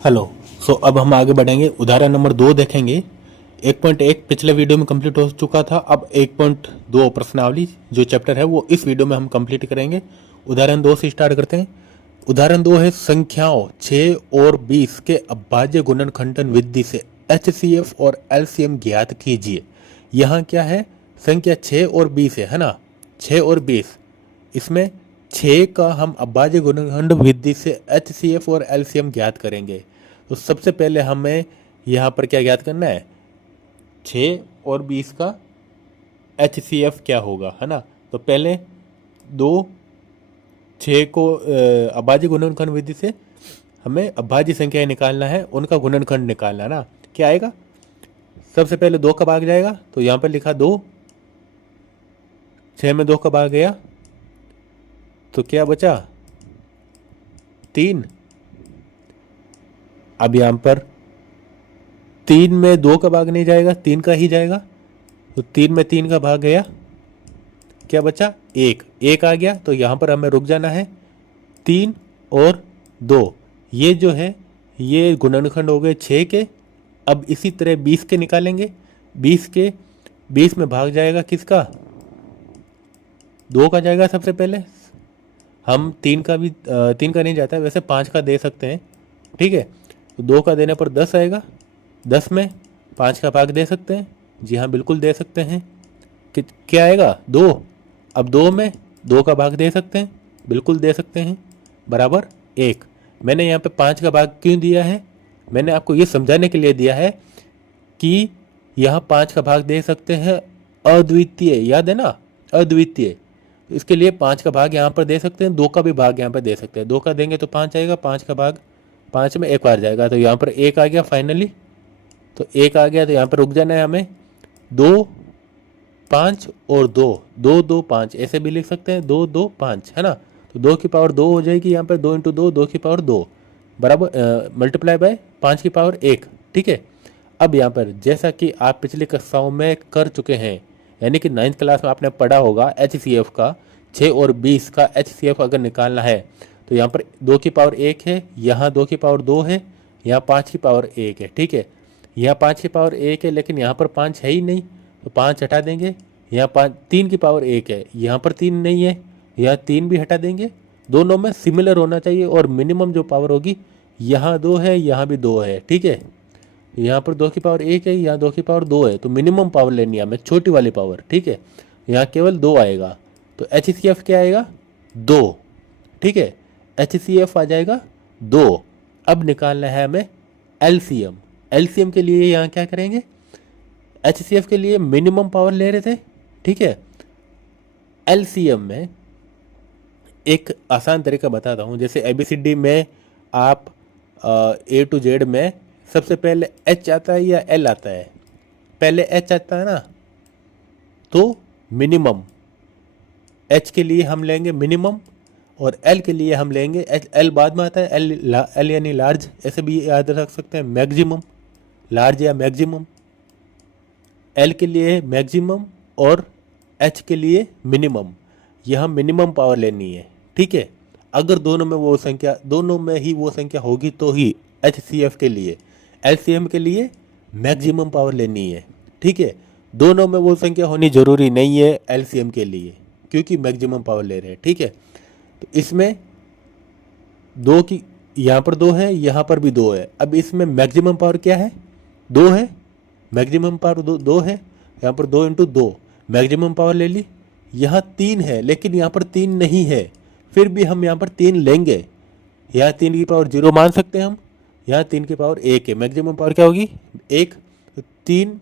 Hello. अब हम आगे बढ़ेंगे, उदाहरण नंबर 2 देखेंगे। 1.1 पिछले वीडियो में कंप्लीट हो चुका था। अब 1.2 प्रश्नावली जो चैप्टर है वो इस वीडियो में हम कंप्लीट करेंगे। उदाहरण 2 से स्टार्ट करते हैं। उदाहरण 2 है संख्याओं 6 और 20 के अभाज्य गुणनखंडन विधि से एचसीएफ और एलसीएम ज्ञात कीजिए। यहाँ क्या है, संख्या 6 और 20 है ना। 6 और 20, इसमें 6 का हम अभाज्य गुणनखंड विधि से एचसीएफ और एलसीएम ज्ञात करेंगे। तो सबसे पहले हमें यहाँ पर क्या ज्ञात करना है, 6 और 20 का एचसीएफ क्या होगा, है ना। तो पहले दो 6 को अभाज्य गुणनखंड विधि से हमें अभाज्य संख्याएं निकालना है, उनका गुणनखंड निकालना है ना। क्या आएगा, सबसे पहले 2 का भाग जाएगा, तो यहाँ पर लिखा 2, 6 में 2 का भाग गया तो क्या बचा 3। अब यहां पर 3 में 2 का भाग नहीं जाएगा, 3 का ही जाएगा, तो 3 में 3 का भाग गया, क्या बचा 1। 1 आ गया तो यहां पर हमें रुक जाना है। 3 और 2 ये जो है ये गुणनखंड हो गए 6 के। अब इसी तरह 20 के निकालेंगे। 20 में भाग जाएगा किसका, 2 का जाएगा सबसे पहले। हम 3 का भी 3 का नहीं जाता है, वैसे 5 का दे सकते हैं, ठीक है। तो 2 का देने पर 10 आएगा। 10 में 5 का भाग दे सकते हैं, जी हाँ बिल्कुल दे सकते हैं। क्या आएगा 2। अब 2 में 2 का भाग दे सकते हैं, बिल्कुल दे सकते हैं, बराबर 1। मैंने यहाँ पे 5 का भाग क्यों दिया है, मैंने आपको ये समझाने के लिए दिया है कि यहाँ 5 का भाग दे सकते हैं अद्वितीय, याद है ना, अद्वितीय। इसके लिए 5 का भाग यहाँ पर दे सकते हैं, 2 का भी भाग यहाँ पर दे सकते हैं। 2 का देंगे तो 5 आएगा, 5 का भाग 5 में एक बार जाएगा, तो यहाँ पर 1 आ गया फाइनली। तो 1 आ गया तो यहाँ पर रुक जाना है हमें। 2 5 और 2 2 2 5 ऐसे भी लिख सकते हैं, 2 2 5, है ना। तो 2 की पावर 2 हो जाएगी यहाँ पर, 2 इंटू 2, 2 की पावर 2 बराबर मल्टीप्लाई बाय 5 की पावर 1, ठीक है। अब यहाँ पर जैसा कि आप पिछली कक्षाओं में कर चुके हैं, यानी कि 9th क्लास में आपने पढ़ा होगा एचसीएफ का, 6 और 20 का एचसीएफ अगर निकालना है तो यहाँ पर 2 की पावर 1 है, यहाँ 2 की पावर 2 है, यहाँ 5 की पावर 1 है, ठीक है। यहाँ 5 की पावर 1 है लेकिन यहाँ पर 5 है ही नहीं, तो 5 हटा देंगे। यहाँ 5 3 की पावर 1 है, यहाँ पर 3 नहीं है, यहाँ 3 भी हटा देंगे। दोनों में सिमिलर होना चाहिए और मिनिमम जो पावर होगी, यहाँ 2 है, यहाँ भी 2 है, ठीक है। यहाँ पर 2 की पावर 1 है, यहाँ 2 की पावर 2 है, तो मिनिमम पावर लेनी है हमें, छोटी वाली पावर, ठीक है। यहाँ केवल 2 आएगा, तो एचसीएफ क्या आएगा 2, ठीक है। एचसीएफ आ जाएगा 2। अब निकालना है हमें एलसीएम। एलसीएम के लिए यहाँ क्या करेंगे, एचसीएफ के लिए मिनिमम पावर ले रहे थे, ठीक है। एलसीएम में एक आसान तरीका बताता हूँ, जैसे एबीसीडी में आप ए टू जेड में सबसे पहले एच आता है या एल आता है, पहले एच आता है ना, तो मिनिमम एच के लिए हम लेंगे मिनिमम, और एल के लिए हम लेंगे एल बाद में आता है, एल यानी लार्ज, ऐसे भी याद रख सकते हैं, मैक्सिमम, लार्ज या मैक्सिमम। एल के लिए मैक्सिमम और एच के लिए मिनिमम, यह मिनिमम पावर लेनी है, ठीक है। अगर दोनों में ही वो संख्या होगी तो ही एचसीएफ के लिए, एलसीएम के लिए मैक्सिमम पावर लेनी है, ठीक है। दोनों में वो संख्या होनी जरूरी नहीं है एलसीएम के लिए, क्योंकि मैक्सिमम पावर ले रहे हैं, ठीक है। तो इसमें 2 की यहाँ पर 2 है, यहाँ पर भी 2 है। अब इसमें मैक्सिमम पावर क्या है, 2 है, मैक्सिमम पावर 2 है, यहाँ पर 2 इंटू 2 मैक्सिमम पावर ले ली। यहाँ 3 है लेकिन यहाँ पर 3 नहीं है, फिर भी हम यहाँ पर 3 लेंगे। यहाँ 3 की पावर 0 मान सकते हैं हम, यहाँ 3 की पावर 1 है, मैक्सिमम पावर क्या होगी 1, तो 3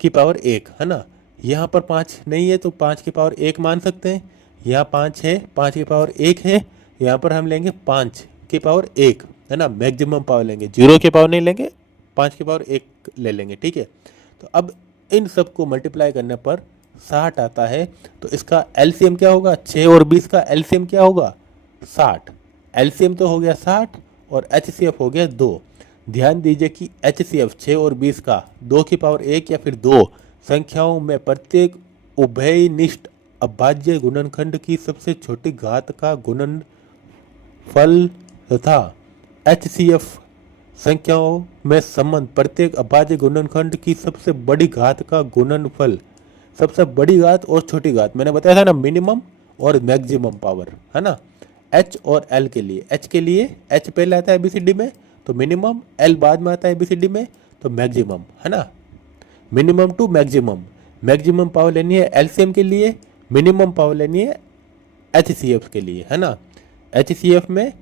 की पावर 1, है ना। यहाँ पर 5 नहीं है तो 5 की पावर 1 मान सकते हैं, यहाँ 5 है, 5 की पावर 1 है, यहाँ पर हम लेंगे 5 की पावर 1, है ना, मैक्सिमम पावर लेंगे, 0 की पावर नहीं लेंगे, 5 की पावर 1 ले लेंगे, ठीक है। तो अब इन सब को मल्टीप्लाई करने पर 60 आता है, तो इसका एलसीएम क्या होगा, 6 और 20 का एलसीएम क्या होगा 60। एलसीएम तो हो गया 60 और एचसीएफ हो गया 2। ध्यान दीजिए कि एचसीएफ 6 और 20 का 2 की पावर 1 या फिर 2 संख्याओं में प्रत्येक उभयनिष्ठ अभाज्य गुणनखंड की सबसे छोटी घात का गुणनफल तथा HCF संख्याओं में संबंध प्रत्येक अभाज्य गुणनखंड की सबसे बड़ी घात का गुणनफल, सबसे बड़ी घात और छोटी घात, मैंने बताया था ना मिनिमम और मैक्सिमम पावर, है ना। H और L के लिए, H के लिए H पहले आता है ABCD में तो मिनिमम, L बाद में आता है ABCD में तो मैक्सिमम, है ना। Minimum to maximum, maximum power लेनी है LCM के लिए, मिनिमम पावर लेनी है HCF के लिए, है ना। HCF में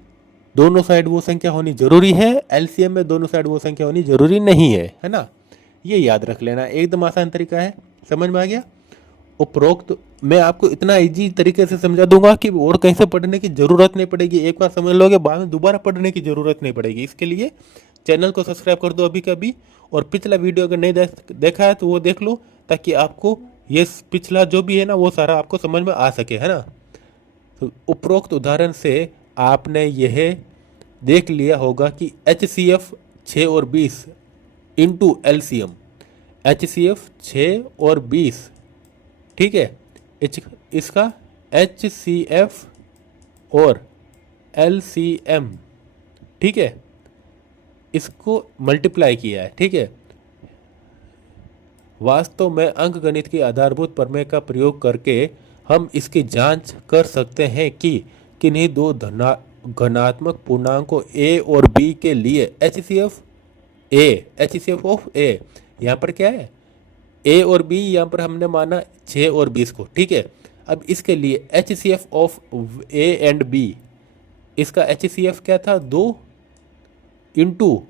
दोनों साइड वो संख्या होनी जरूरी है, LCM में दोनों साइड वो संख्या होनी जरूरी नहीं है ना। ये याद रख लेना, एकदम आसान तरीका है, समझ में आ गया। उपरोक्त मैं आपको इतना इजी तरीके से समझा दूंगा कि और कहीं से पढ़ने की जरूरत नहीं पड़ेगी, एक बार समझ लोगे बाद में दोबारा पढ़ने की जरूरत नहीं पड़ेगी। इसके लिए चैनल को सब्सक्राइब कर दो अभी कभी, और पिछला वीडियो अगर नहीं देखा है तो वो देख लो, ताकि आपको ये पिछला जो भी है ना वो सारा आपको समझ में आ सके, है ना। तो उपरोक्त उदाहरण से आपने यह देख लिया होगा कि HCF 6 और 20 इंटू LCM, HCF 6 और 20, ठीक है, इसका HCF और LCM, ठीक है, इसको मल्टीप्लाई किया है, ठीक है। वास्तव में अंकगणित की आधारभूत प्रमेय का प्रयोग करके हम इसकी जांच कर सकते हैं कि किन्हीं दो घनात्मक पूर्णांकों A और B के लिए HCF ऑफ A, यहाँ पर क्या है A और B, यहाँ पर हमने माना 6 और 20 को, ठीक है। अब इसके लिए HCF of A and B, इसका HCF क्या था 2 इंटू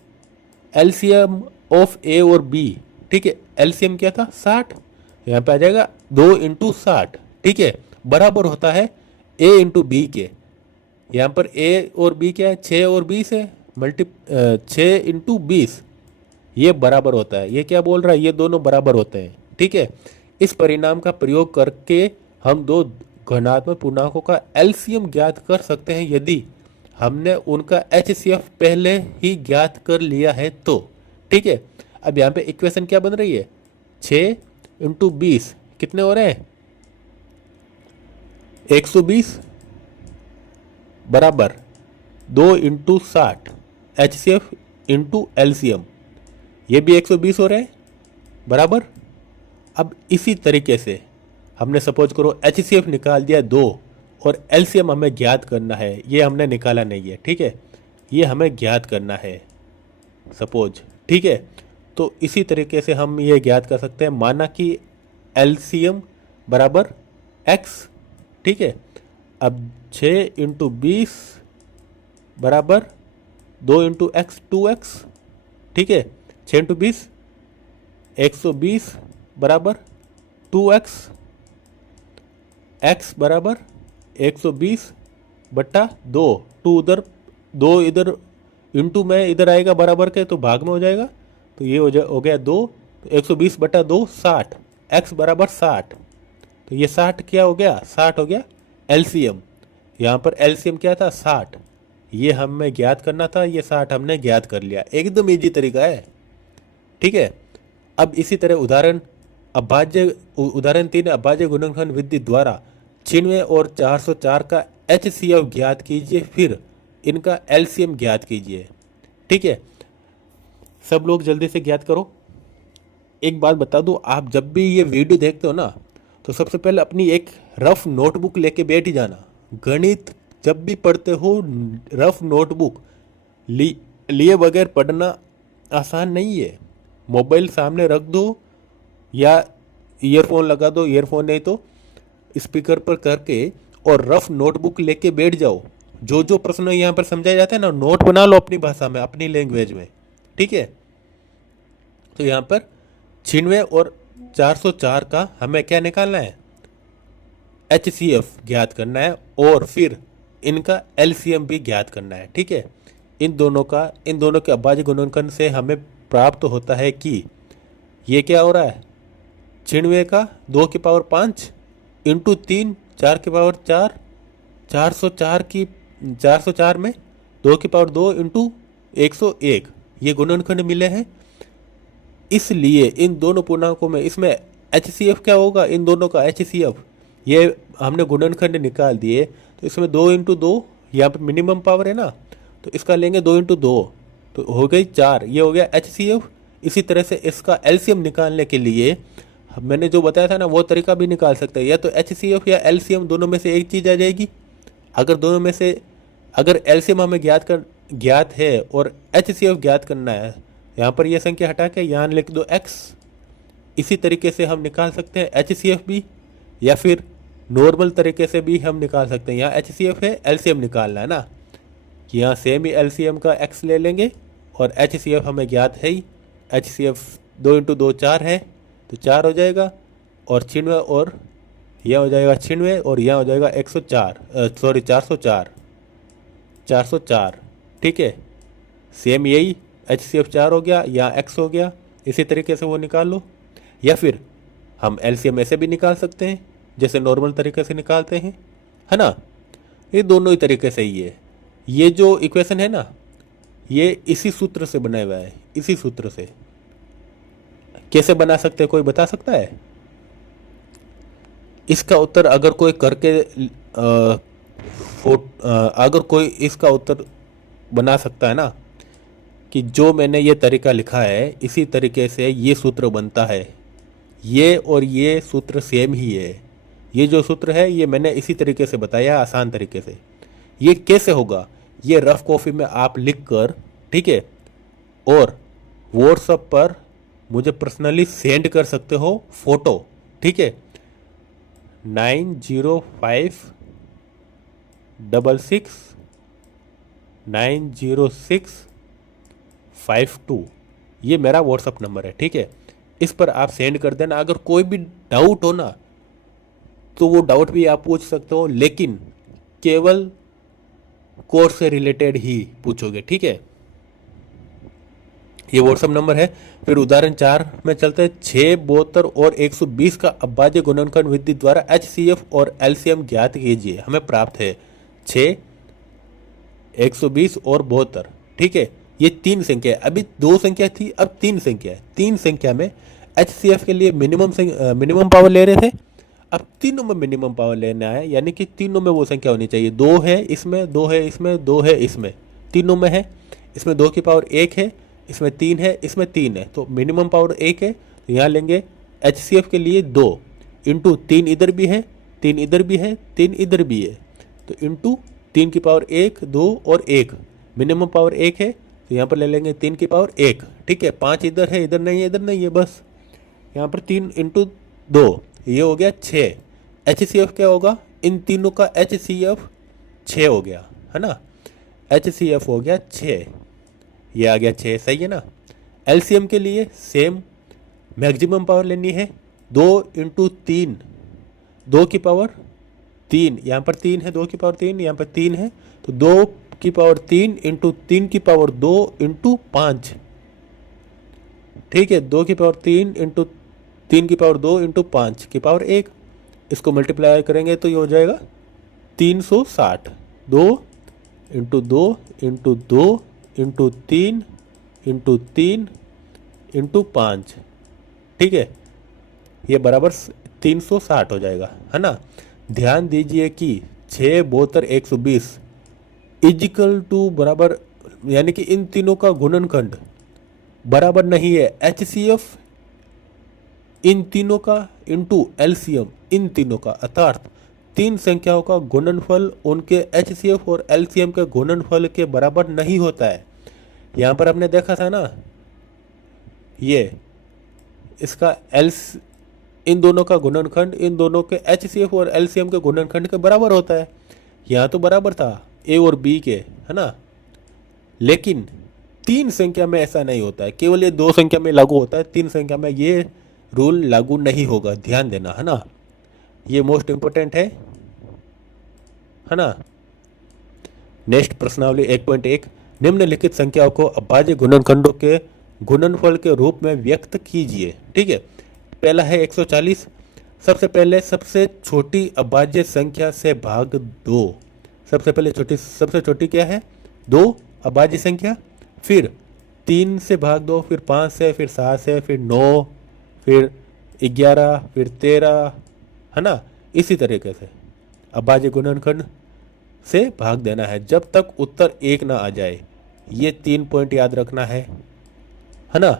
LCM ऑफ A और B, ठीक है, LCM क्या था 60, यहाँ पे आ जाएगा 2 इंटू 60, ठीक है, बराबर होता है A इंटू B के। यहाँ पर A और B क्या है 6 और 20 है, 6 इंटू 20, ये बराबर होता है, ये क्या बोल रहा है, ये दोनों बराबर होते हैं, ठीक है। इस परिणाम का प्रयोग करके हम दो घनात्मक पूर्णांकों का LCM ज्ञात कर सकते हैं यदि हमने उनका HCF पहले ही ज्ञात कर लिया है तो, ठीक है। अब यहाँ पे इक्वेशन क्या बन रही है 6 इंटू 20 कितने हो रहे हैं 120 बराबर 2 इंटू 60 HCF इंटू LCM, ये भी 120 हो रहे हैं बराबर। अब इसी तरीके से हमने सपोज करो HCF निकाल दिया 2 और LCM हमें ज्ञात करना है, ये हमने निकाला नहीं है, ठीक है, ये हमें ज्ञात करना है सपोज, ठीक है। तो इसी तरीके से हम ये ज्ञात कर सकते हैं, माना कि LCM बराबर X, ठीक है। अब 6 इंटू 20 बराबर 2 इंटू एक्स 2x, ठीक है, 6 इंटू 20 120 बराबर 2x, x बराबर 120 बट्टा 2, 2 उधर 2 इधर इंटू में इधर आएगा बराबर के तो भाग में हो जाएगा, तो ये हो गया 2, तो 120 बट्टा 2 60, x बराबर 60, तो ये 60 क्या हो गया 60 हो गया LCM, यहाँ पर LCM क्या था 60, ये हमें ज्ञात करना था, ये 60 हमने ज्ञात कर लिया, एकदम इजी तरीका है, ठीक है। अब इसी तरह उदाहरण 3 अभाज्य गुणनखंड विधि द्वारा 96 और 404 का HCF ज्ञात कीजिए, फिर इनका LCM ज्ञात कीजिए, ठीक है। सब लोग जल्दी से ज्ञात करो। एक बात बता दूं, आप जब भी ये वीडियो देखते हो ना तो सबसे पहले अपनी एक रफ नोटबुक लेके बैठ ही जाना। गणित जब भी पढ़ते हो रफ नोटबुक लिए बगैर पढ़ना आसान नहीं है। मोबाइल सामने रख दो या ईयरफोन लगा दो, ईयरफोन नहीं तो स्पीकर पर करके, और रफ नोटबुक लेके बैठ जाओ। जो जो प्रश्न यहाँ पर समझाया जाता है ना, नोट बना लो अपनी भाषा में, अपनी लैंग्वेज में, ठीक है। तो यहाँ पर 96 और 404 का हमें क्या निकालना है HCF ज्ञात करना है, और फिर इनका LCM भी ज्ञात करना है, ठीक है। इन दोनों के अभाज्य गुणनखंड से हमें प्राप्त होता है कि ये क्या हो रहा है 96 का 2 की पावर 5 इंटू 3 4 की पावर 4, 404 में 2 की पावर 2 इंटू 101, ये गुणनखंड मिले हैं। इसलिए इन दोनों पूर्णांकों में इसमें HCF क्या होगा, इन दोनों का HCF, ये हमने गुणनखंड निकाल दिए, तो इसमें 2 इंटू 2 यहाँ पर मिनिमम पावर है ना, तो इसका लेंगे 2 इंटू 2 तो हो गई 4, ये हो गया HCF। इसी तरह से इसका एलसीएम निकालने के लिए मैंने जो बताया था ना वो तरीका भी निकाल सकते हैं, या तो HCF या LCM दोनों में से एक चीज़ आ जाएगी। अगर दोनों में से अगर LCM हमें ज्ञात है और HCF ज्ञात करना है, यहाँ पर यह संख्या हटा के यहाँ लिख दो x। इसी तरीके से हम निकाल सकते हैं HCF भी, या फिर नॉर्मल तरीके से भी हम निकाल सकते हैं। यहाँ HCF है, LCM निकालना है ना, यहाँ सेम ही LCM का x ले लेंगे और HCF हमें ज्ञात है ही। HCF 2 इंटू 2 4 है, तो 4 हो जाएगा, और 96 और यह हो जाएगा 96 और यह हो जाएगा 404। ठीक है, सेम यही HCF 4 हो गया, यहाँ x हो गया। इसी तरीके से वो निकाल लो, या फिर हम LCM ऐसे भी निकाल सकते हैं जैसे नॉर्मल तरीके से निकालते हैं, है ना। ये दोनों ही तरीके से ही है। ये जो इक्वेशन है ना, ये इसी सूत्र से बनाया हुआ है। इसी सूत्र से कैसे बना सकते हैं, कोई बता सकता है? इसका उत्तर अगर कोई करके अगर कोई इसका उत्तर बना सकता है ना, कि जो मैंने ये तरीका लिखा है इसी तरीके से ये सूत्र बनता है, ये और ये सूत्र सेम ही है। ये जो सूत्र है ये मैंने इसी तरीके से बताया, आसान तरीके से। ये कैसे होगा, ये रफ कॉपी में आप लिख कर, ठीक है, और व्हाट्सएप पर मुझे पर्सनली सेंड कर सकते हो फोटो, ठीक है। 905666 90652 ये मेरा व्हाट्सएप नंबर है, ठीक है। इस पर आप सेंड कर देना। अगर कोई भी डाउट हो ना तो वो डाउट भी आप पूछ सकते हो, लेकिन केवल कोर्स से रिलेटेड ही पूछोगे, ठीक है। ये व्हाट्सएप नंबर है। फिर उदाहरण 4 में चलते हैं। 6, 72 और 120 का अभाज्य गुणनखंड विधि द्वारा HCF और LCM ज्ञात कीजिए। हमें प्राप्त है 6, 120 और 72, ठीक है। ये 3 संख्या है, अभी 2 संख्या थी, अब 3 संख्या है। 3 संख्या में HCF के लिए मिनिमम पावर ले रहे थे, अब तीनों में मिनिमम पावर लेना है, यानी कि तीनों में वो संख्या होनी चाहिए। 2 है इसमें, 2 है इसमें, 2 है इसमें, तीनों में है। इसमें 2 की पावर 1 है, इसमें 3 है, इसमें 3 है, तो मिनिमम पावर 1 है। तो यहाँ लेंगे HCF के लिए 2 इंटू 3 इधर भी है, 3 इधर भी है, 3 इधर भी है, तो इंटू 3 की पावर 1, 2 और 1, मिनिमम पावर 1 है, तो यहाँ पर ले लेंगे 3 की पावर 1, ठीक है। 5 इधर है, इधर नहीं है, इधर नहीं है, बस यहाँ पर 3 इंटू 2, ये हो गया 6। HCF क्या होगा, इन तीनों का HCF 6 हो गया, है ना। HCF हो गया 6, ये आ गया 6, सही है ना। LCM के लिए सेम मैक्सिमम पावर लेनी है, 2 इंटू 3, 2 की पावर 3, यहाँ पर 3 है, 2 की पावर 3, यहाँ पर 3 है, तो 2 की पावर 3 इंटू 3 की पावर 2 इंटू 5, ठीक है। 2 की पावर 3 इंटू 3 की पावर 2 इंटू 5 की पावर 1, इसको मल्टीप्लाई करेंगे तो ये हो जाएगा 360। 2 into 2 into 2 into 3 into 3 into 5, ठीक है, ये बराबर 360 हो जाएगा, है ना। ध्यान दीजिए कि 6, 72, 120 इजिकल टू बराबर, यानी कि इन तीनों का गुणनखंड बराबर नहीं है। HCF इन तीनों का इंटू LCM इन तीनों का, अर्थात 3 संख्याओं का गुणनफल उनके HCF और LCM के गुणनफल के बराबर नहीं होता है। यहाँ पर आपने देखा था ना, ये इसका इन दोनों का गुणनखंड इन दोनों के HCF और LCM के गुणनखंड के बराबर होता है। यहाँ तो बराबर था A और B के, है ना, लेकिन 3 संख्या में ऐसा नहीं होता है, केवल ये 2 संख्या में लागू होता है, 3 संख्या में ये रूल लागू नहीं होगा, ध्यान देना, है ना। ये मोस्ट इंपोर्टेंट है ना। नेक्स्ट प्रश्नावली 1.1, निम्नलिखित संख्याओं को अभाज्य गुणनखंडों के गुणनफल के रूप में व्यक्त कीजिए, ठीक है। पहला है 140। सबसे पहले सबसे छोटी अभाज्य संख्या से भाग 2। सबसे पहले सबसे छोटी क्या है, 2 अभाज्य संख्या, फिर 3 से भाग 2, फिर 5 से, फिर 7 से, फिर 9, फिर 11, फिर 13, है ना। इसी तरीके से अभाज्य गुणनखंड से भाग देना है जब तक उत्तर 1 ना आ जाए। ये 3 पॉइंट याद रखना है ना।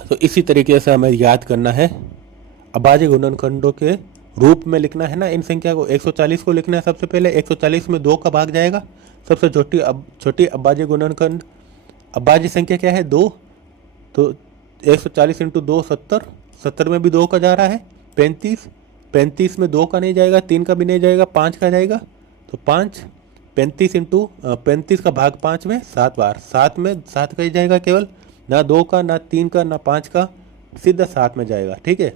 तो इसी तरीके से हमें याद करना है, अभाज्य गुणनखंडों के रूप में लिखना है ना इन संख्या को। 140 को लिखना है सबसे पहले। 140 में 2 का भाग जाएगा। सबसे छोटी अभाज्य गुणनखंड अभाज्य संख्या क्या है? 2। तो 140 इंटू 2 70। 70 में भी 2 का जा रहा है 35। 35 में 2 का नहीं जाएगा, 3 का भी नहीं जाएगा, 5 का जाएगा। तो 5 35 इंटू 35 का भाग 5 में 7 बार। 7 में 7 का ही जाएगा केवल, ना 2 का, ना 3 का, ना 5 का, सीधा 7 में जाएगा। ठीक है।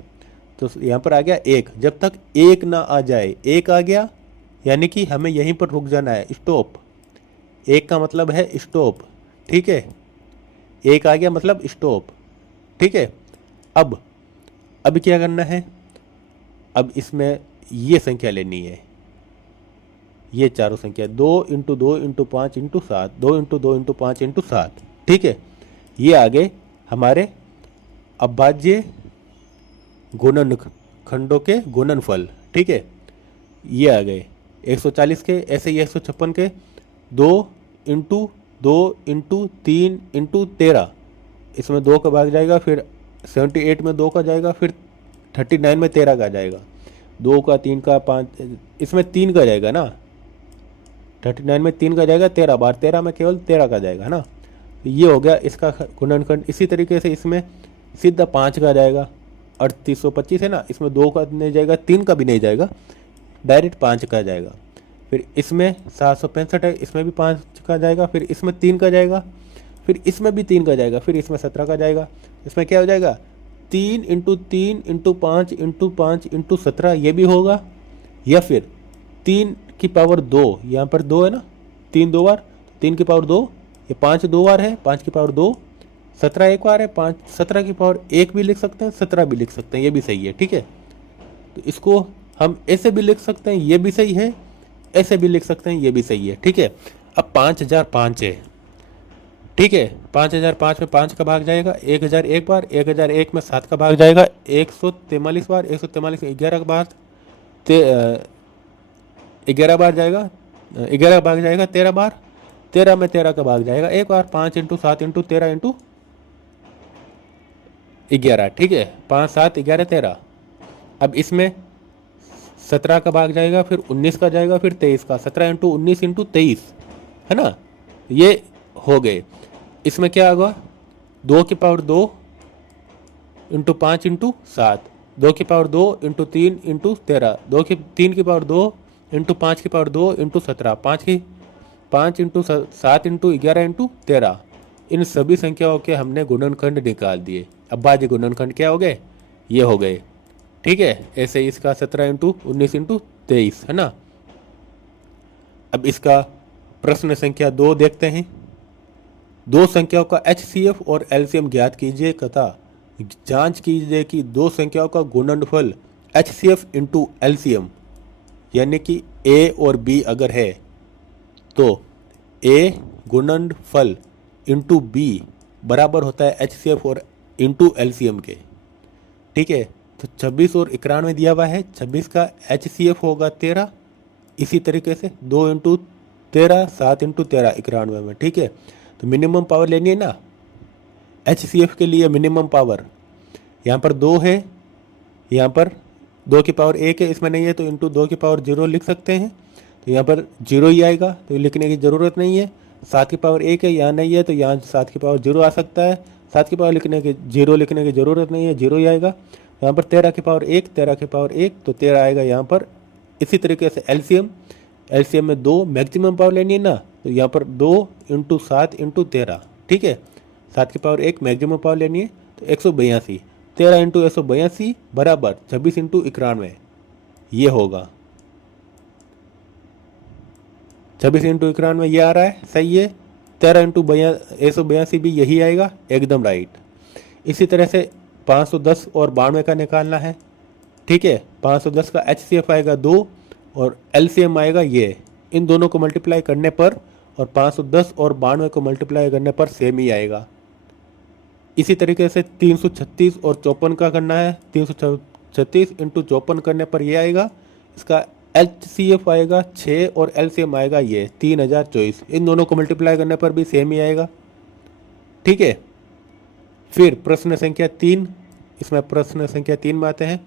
तो यहाँ पर आ गया 1। जब तक 1 ना आ जाए, 1 आ गया यानी कि हमें यहीं पर रुक जाना है, स्टॉप। 1 का मतलब है स्टॉप। ठीक है। 1 आ गया मतलब स्टॉप। ठीक है। अब क्या करना है? अब इसमें ये संख्या लेनी है, ये चारों संख्या 2 into 2 into 5 into 7, 2 into 2 into 5 into 7। ठीक है। ये आगे हमारे अभाज्य गुणनखंडों के गुणनफल। ठीक है। ये आ गए 140 के, ऐसे ही 156 के 2 इंटू 2 इंटू 3 इंटू 13। इसमें 2 का भाग जाएगा, फिर 78 में 2 का जाएगा, फिर 39 में 13 का जाएगा। 2 का, 3 का, 5, इसमें 3 का जाएगा ना। 39 में 3 का जाएगा 13 बार, 13 में केवल 13 का जाएगा ना। ये हो गया इसका गुणनखंड। इसी तरीके से इसमें सीधा 5 का जाएगा। 3825 है ना, इसमें 2 का नहीं जाएगा, 3 का भी नहीं जाएगा, डायरेक्ट 5 का जाएगा। फिर इसमें 765 है, इसमें भी 5 का जाएगा, फिर इसमें 3 का जाएगा, फिर इसमें भी 3 का जाएगा, फिर इसमें 17 का जाएगा। इसमें क्या हो जाएगा? 3 इंटू 3 इंटू 5 इंटू 5 इंटू 17, ये भी होगा। या फिर 3 की पावर 2, यहाँ पर 2 है ना, 3 2 बार, 3 की पावर 2, ये 5 2 बार है, 5 की पावर 2, 17 एक बार है, 5 17 की पावर 1 भी लिख सकते हैं, 17 भी लिख सकते हैं, ये भी सही है। ठीक है। तो इसको हम ऐसे भी लिख सकते हैं, ये भी सही है, ऐसे भी लिख सकते हैं, ये भी सही है। ठीक है। अब 5005 है। ठीक है। 5005 में 5 का भाग जाएगा 1001 बार, 1001 में 7 का भाग जाएगा 143 बार, 143 में 11 का भाग 11 बार जाएगा, 11 का भाग जाएगा 13 बार, 13 में 13 का भाग जाएगा 1 बार। 5 इंटू 7 इंटू 13 इंटू 11। ठीक है। 5 7 11 13। अब इसमें 17 का भाग जाएगा, फिर 19 का जाएगा, फिर 23 का। 17 इंटू 19 इंटू 23 है ना। ये हो गए। इसमें क्या होगा? 2 की पावर 2 इंटू 5 इंटू 7, 2 की पावर 2 इंटू 3 इंटू 13, 3 की पावर 2 इंटू 5 की power 2 into 17, 5 into 7 into 11 into 13। इन सभी संख्याओं के हमने गुणनखंड निकाल दिए। अभाज्य गुणनखंड क्या हो गए? ये हो गए। ठीक है। ऐसे ही इसका 17 इंटू 19 इंटू 23 है ना। अब इसका प्रश्न संख्या 2 देखते हैं। दो संख्याओं का HCF और LCM ज्ञात कीजिए तथा जांच कीजिए कि दो संख्याओं का गुणनफल HCF इंटू LCM यानी कि A और B अगर है तो A गुणनफल इंटू B बराबर होता है HCF और इंटू LCM के। ठीक है। तो 26 और 91 दिया हुआ है। 26 का HCF होगा 13। इसी तरीके से 2 इंटू 13, 7 इंटू 13 91 में। ठीक है। तो मिनिमम पावर लेनी है ना HCF के लिए। मिनिमम पावर यहाँ पर 2 है, यहाँ पर 2 की पावर 1 है, इसमें नहीं है, तो इंटू 2 की पावर 0 लिख सकते हैं। तो यहाँ पर 0 ही आएगा, तो लिखने की ज़रूरत नहीं है। 7 की पावर 1 है, यहाँ नहीं है, तो यहाँ 7 की पावर 0 आ सकता है। 7 की पावर लिखने की 0 लिखने की ज़रूरत नहीं है, 0 ही आएगा। यहाँ पर 13 की पावर 1, 13 की पावर 1, तो 13 आएगा यहाँ पर। इसी तरीके से LCM में 2 मैक्सिमम पावर लेनी है ना, तो यहाँ पर 2 इंटू 7 इंटू 13। ठीक है। 7 की पावर 1 मैक्सिमम पावर लेनी है, तो 182। 13 इंटू 182 बराबर 26 इंटू 91, ये होगा 26 इंटू 91, ये आ रहा है, सही है। 13 इंटू 182 भी यही आएगा, एकदम राइट। इसी तरह से 510 और 92 का निकालना है। ठीक है। 510 का HCF आएगा 2 और LCM आएगा ये। इन दोनों को मल्टीप्लाई करने पर और 510 और 92 को मल्टीप्लाई करने पर सेम ही आएगा। इसी तरीके से 336 और 54 का करना है। 336 इंटू 54 करने पर ये आएगा। इसका HCF आएगा 6 और LCM आएगा ये 3024। इन दोनों को मल्टीप्लाई करने पर भी सेम ही आएगा। ठीक है, फिर प्रश्न संख्या 3, इसमें प्रश्न संख्या 3 में आते हैं।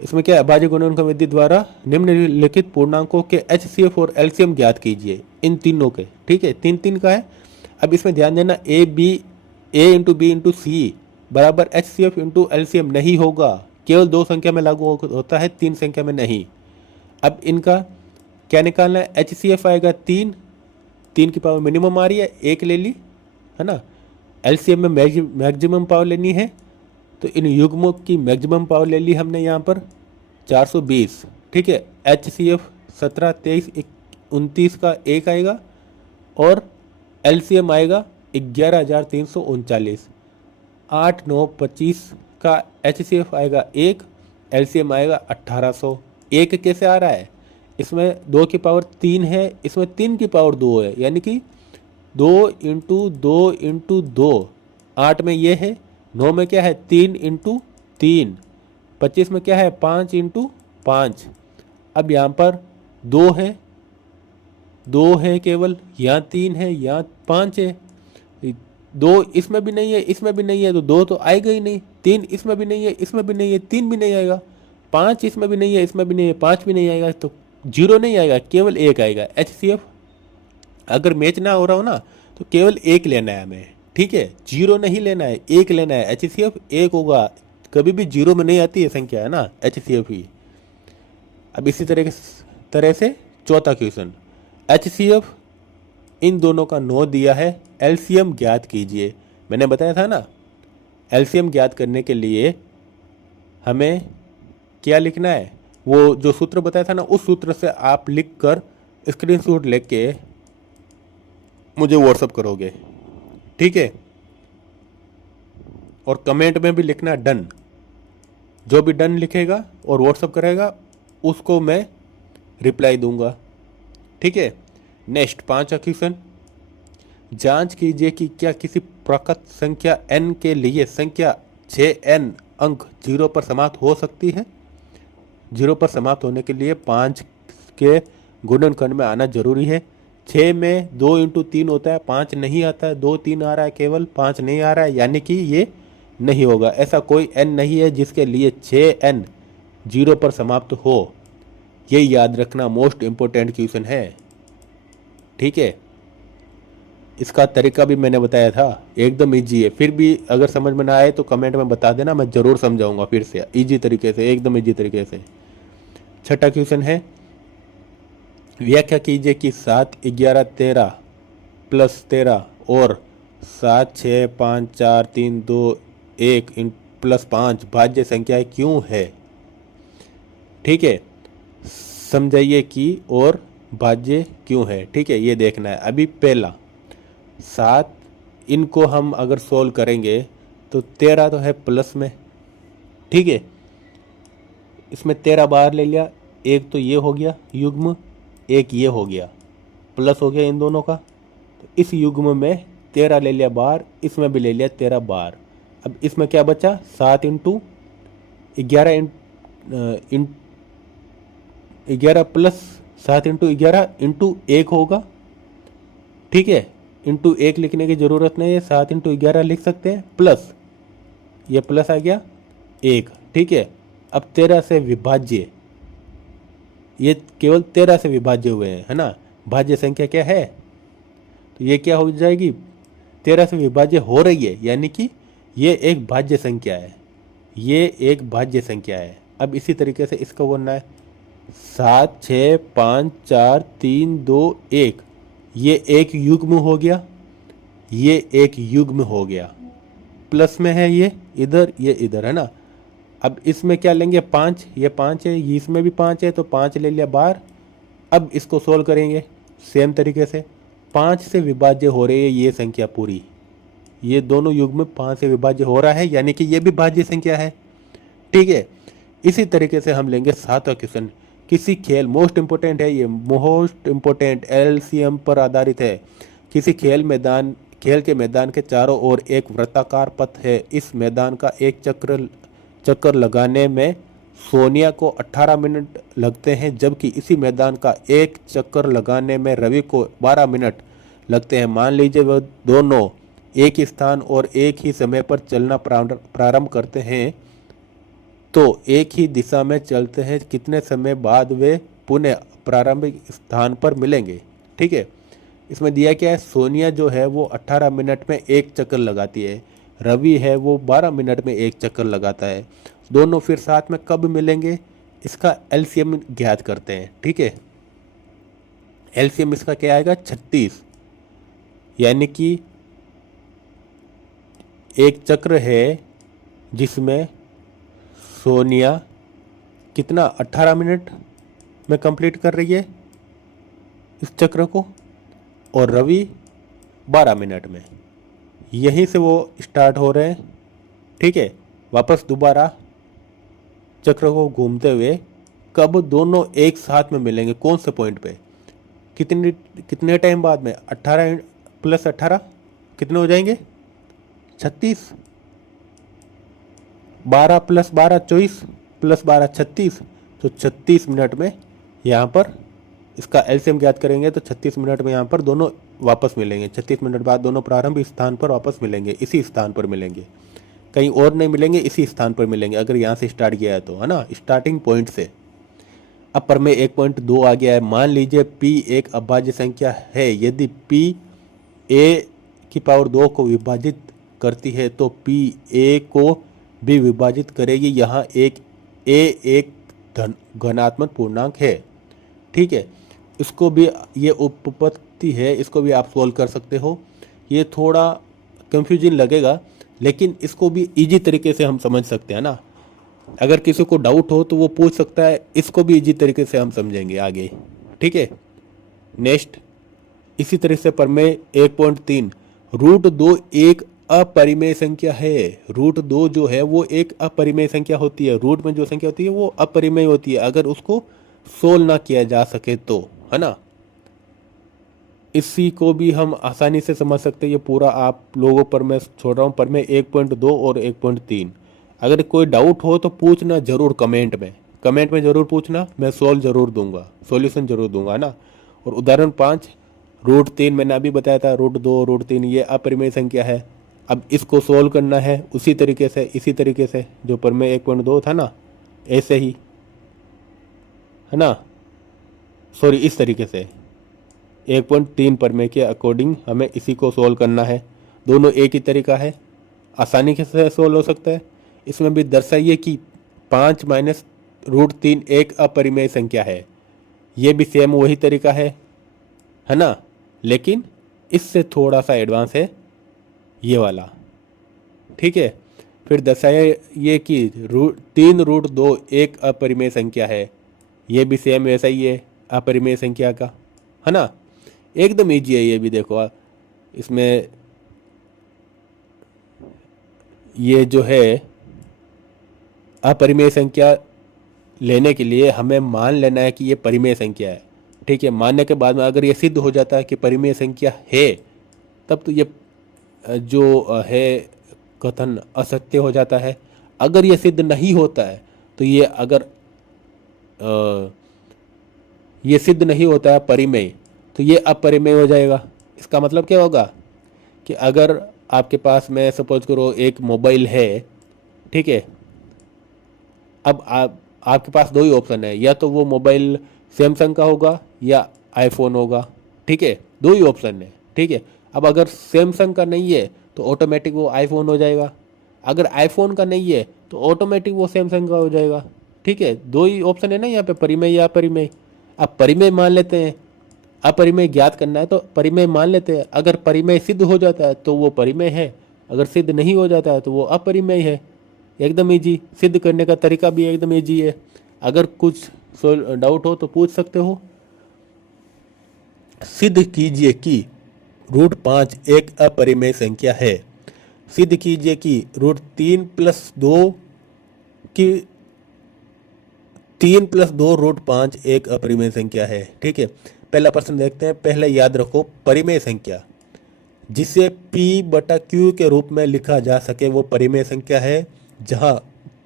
इसमें क्या है, भाज्य गुणनखंड विधि द्वारा निम्नलिखित पूर्णांकों के HCF और LCM ज्ञात कीजिए, इन तीनों के। ठीक है, 3 का है। अब इसमें ध्यान देना, A इंटू बी इंटू सी बराबर HCF इंटू LCM नहीं होगा, केवल 2 संख्या में लागू होता है, 3 संख्या में नहीं। अब इनका क्या निकालना है, HCF आएगा 3 की पावर मिनिमम आ रही है, 1 ले ली है ना। LCM में मैक्सिमम पावर लेनी है, तो इन युग्मों की मैक्सिमम पावर ले ली हमने यहाँ पर 420। ठीक है, HCF 17, 23, 29 का 1 आएगा और LCM आएगा 11,339। 8, 9, 25 का HCF आएगा 1, LCM आएगा 1800। 1 कैसे आ रहा है, इसमें 2 की पावर 3 है, इसमें 3 की पावर 2 है, यानी कि 2 इंटू 2 इंटू 2। 8 में ये है, 9 में क्या है 3 इंटू 3, 25 में क्या है 5 इंटू 5। अब यहाँ पर 2 है केवल, यहाँ 3 है, यहाँ 5 है। 2 इसमें भी नहीं है, इसमें भी नहीं है, तो 2 तो आएगा ही नहीं। 3 इसमें भी नहीं है, इसमें भी नहीं है, 3 भी नहीं आएगा। 5 इसमें भी नहीं है, इसमें भी नहीं है, 5 भी नहीं आएगा, तो 0 नहीं आएगा, केवल 1 आएगा। HCF अगर मैच ना हो रहा हो ना, तो केवल 1 लेना है हमें। ठीक है, 0 नहीं लेना है, 1 लेना है। HCF 1 होगा, कभी भी 0 में नहीं आती है संख्या, है ना, HCF ही। अब इसी तरह से चौथा क्वेश्चन, HCF इन दोनों का 9 दिया है, LCM ज्ञात कीजिए। मैंने बताया था ना, LCM ज्ञात करने के लिए हमें क्या लिखना है, वो जो सूत्र बताया था ना, उस सूत्र से आप लिख कर स्क्रीनशॉट लेके मुझे व्हाट्सअप करोगे। ठीक है, और कमेंट में भी लिखना डन। जो भी डन लिखेगा और व्हाट्सअप करेगा उसको मैं रिप्लाई दूंगा। ठीक है, नेक्स्ट 5वां क्वेश्चन, जांच कीजिए कि क्या किसी प्रकृत संख्या n के लिए संख्या 6n अंक 0 पर समाप्त हो सकती है। 0 पर समाप्त होने के लिए 5 के गुणनखंड में आना जरूरी है। 6 में 2 इंटू 3 होता है, 5 नहीं आता है, 2 3 आ रहा है केवल, 5 नहीं आ रहा है, यानी कि ये नहीं होगा। ऐसा कोई n नहीं है जिसके लिए 6n 0 पर समाप्त हो। ये याद रखना मोस्ट इम्पोर्टेंट क्वेश्चन है। ठीक है, इसका तरीका भी मैंने बताया था, एकदम इजी है। फिर भी अगर समझ में ना आए तो कमेंट में बता देना, मैं ज़रूर समझाऊंगा फिर से इजी तरीके से, एकदम इजी तरीके से। 6वां क्वेश्चन है, व्याख्या कीजिए कि 7, 11, 13 प्लस 13 और 7, 6, 5, 4, 3, 2, 1 प्लस 5 भाज्य संख्याएं क्यों है। ठीक है, समझाइए कि और भाज्य क्यों है। ठीक है, ये देखना है। अभी पहला 7, इनको हम अगर सोल्व करेंगे तो 13 तो है प्लस में। ठीक है, इसमें 13 बाहर ले लिया, एक तो ये हो गया युग्म, एक ये हो गया, प्लस हो गया इन दोनों का। तो इस युग्म में 13 ले लिया बाहर, इसमें भी ले लिया 13 बाहर। अब इसमें क्या बचा, 7 इंटू 11 प्लस 7 इंटू 11 इंटू 1 होगा। ठीक है, इंटू 1 लिखने की ज़रूरत नहीं है, 7 इंटू 11 लिख सकते हैं, प्लस ये प्लस आ गया 1। ठीक है, अब 13 से विभाज्य, ये केवल 13 से विभाज्य हुए हैं, है ना। भाज्य संख्या क्या है, तो ये क्या हो जाएगी, 13 से विभाज्य हो रही है, यानी कि ये एक भाज्य संख्या है, ये एक भाज्य संख्या है। अब इसी तरीके से इसको करना है, 7, 6, 5, 4, 3, 2, 1, ये एक युग्म हो गया, ये एक युग्म हो गया, प्लस में है ये इधर, ये इधर, है ना। अब इसमें क्या लेंगे, 5, ये 5 है, इसमें भी 5 है, तो 5 ले लिया बाहर। अब इसको सोल्व करेंगे सेम तरीके से, 5 से विभाज्य हो रही है ये संख्या पूरी, ये दोनों युग्म 5 से विभाज्य हो रहा है, यानी कि ये भी भाज्य संख्या है। ठीक है, इसी तरीके से हम लेंगे 7वां क्वेश्चन, किसी खेल, मोस्ट इंपोर्टेंट है ये, मोस्ट इंपोर्टेंट, LCM पर आधारित है। किसी खेल के मैदान के चारों ओर एक वृत्ताकार पथ है, इस मैदान का एक चक्कर लगाने में सोनिया को 18 मिनट लगते हैं, जबकि इसी मैदान का एक चक्कर लगाने में रवि को 12 मिनट लगते हैं। मान लीजिए वह दोनों एक ही स्थान और एक ही समय पर चलना प्रारंभ करते हैं, तो एक ही दिशा में चलते हैं, कितने समय बाद वे पुनः प्रारंभिक स्थान पर मिलेंगे। ठीक है, इसमें दिया क्या है, सोनिया जो है वो 18 मिनट में एक चक्कर लगाती है, रवि है वो 12 मिनट में एक चक्कर लगाता है। दोनों फिर साथ में कब मिलेंगे, इसका एलसीएम ज्ञात करते हैं। ठीक है, एलसीएम इसका क्या आएगा, 36, यानी कि एक चक्र है जिसमें सोनिया कितना 18 मिनट में कंप्लीट कर रही है इस चक्र को, और रवि 12 मिनट में। यहीं से वो स्टार्ट हो रहे हैं। ठीक है, वापस दोबारा चक्र को घूमते हुए कब दोनों एक साथ में मिलेंगे, कौन से पॉइंट पे, कितने टाइम बाद में, 18 + 18 कितने हो जाएंगे, 36, 12 + 12 24 + 12 36, तो 36 मिनट में यहाँ पर इसका एलसीएम ज्ञात करेंगे तो 36 मिनट में यहाँ पर दोनों वापस मिलेंगे। 36 मिनट बाद दोनों प्रारंभिक स्थान पर वापस मिलेंगे, इसी स्थान पर मिलेंगे, कहीं और नहीं मिलेंगे, इसी स्थान पर मिलेंगे अगर यहाँ से स्टार्ट किया है तो, है ना, स्टार्टिंग पॉइंट से। अब पर में 1.2 आ गया है। मान लीजिए p एक अभाज्य संख्या है, यदि p a⁴ को विभाजित करती है तो p a को भी विभाजित करेगी। यहाँ एक a एक धनात्मक पूर्णांक है। ठीक है, इसको भी, ये उपपत्ति है, इसको भी आप सोल्व कर सकते हो। ये थोड़ा कंफ्यूजन लगेगा, लेकिन इसको भी इजी तरीके से हम समझ सकते हैं ना। अगर किसी को डाउट हो तो वो पूछ सकता है, इसको भी इजी तरीके से हम समझेंगे आगे। ठीक है, नेक्स्ट इसी तरह से प्रमेय 1.3, √2 एक अपरिमेय संख्या है। √2 जो है वो एक अपरिमेय संख्या होती है। रूट में जो संख्या होती है वो अपरिमेय होती है अगर उसको सोल्व ना किया जा सके तो, है ना। इसी को भी हम आसानी से समझ सकते हैं। ये पूरा आप लोगों पर मैं छोड़ रहा हूँ, पर मैं 1.2 और 1.3। अगर कोई डाउट हो तो पूछना जरूर कमेंट में जरूर पूछना, मैं सोल्व जरूर दूंगा, सॉल्यूशन जरूर दूंगा ना। और उदाहरण 5, √3 मैंने अभी बताया था, √2 √3 ये अपरिमेय संख्या है। अब इसको सोल्व करना है इसी तरीके से जो प्रमेय 1.2 था ना, ऐसे ही, है ना, सॉरी इस तरीके से 1.3 प्रमेय के अकॉर्डिंग हमें इसी को सोल्व करना है। दोनों एक ही तरीका है, आसानी से सोल्व हो सकता है। इसमें भी दर्शाइए कि 5 - √3 एक अपरिमेय संख्या है। ये भी सेम वही तरीका है ना, लेकिन इससे थोड़ा सा एडवांस है ये वाला। ठीक है, फिर दर्शाइए ये कि 3 √2 एक अपरिमेय संख्या है। ये भी सेम वैसा ही है अपरिमेय संख्या का, है ना। एकदम ईजी है ये भी। देखो इसमें ये जो है अपरिमेय संख्या लेने के लिए हमें मान लेना है कि ये परिमेय संख्या है। ठीक है, मानने के बाद में अगर ये सिद्ध हो जाता है कि परिमेय संख्या है, तब तो ये जो है कथन असत्य हो जाता है। अगर ये सिद्ध नहीं होता है तो ये, अगर ये सिद्ध नहीं होता है परिमेय, तो ये अपरिमेय हो जाएगा। इसका मतलब क्या होगा कि अगर आपके पास में सपोज करो एक मोबाइल है, ठीक है, अब आपके पास दो ही ऑप्शन है, या तो वो मोबाइल सैमसंग का होगा या आईफोन होगा। ठीक है, दो ही ऑप्शन है। ठीक है, अब अगर सैमसंग का नहीं है तो ऑटोमेटिक वो आईफोन हो जाएगा, अगर आईफोन का नहीं है तो ऑटोमेटिक वो सैमसंग का हो जाएगा। ठीक है, दो ही ऑप्शन है ना यहाँ पे, परिमेय या अपरिमेय। अब परिमेय मान लेते हैं, अपरिमेय ज्ञात करना है तो परिमेय मान लेते हैं। अगर परिमेय सिद्ध हो जाता है तो वो परिमेय है, अगर सिद्ध नहीं हो जाता है तो वो अपरिमेय है। एकदम इजी, सिद्ध करने का तरीका भी एकदम इजी है। अगर कुछ डाउट हो तो पूछ सकते हो। सिद्ध कीजिए कि √5 एक अपरिमेय संख्या है। सिद्ध कीजिए कि √3 + 2 की 3 + 2 √5 एक अपरिमेय संख्या है। ठीक है, पहला प्रश्न देखते हैं। पहले याद रखो, परिमेय संख्या जिसे P/Q के रूप में लिखा जा सके वो परिमेय संख्या है, जहां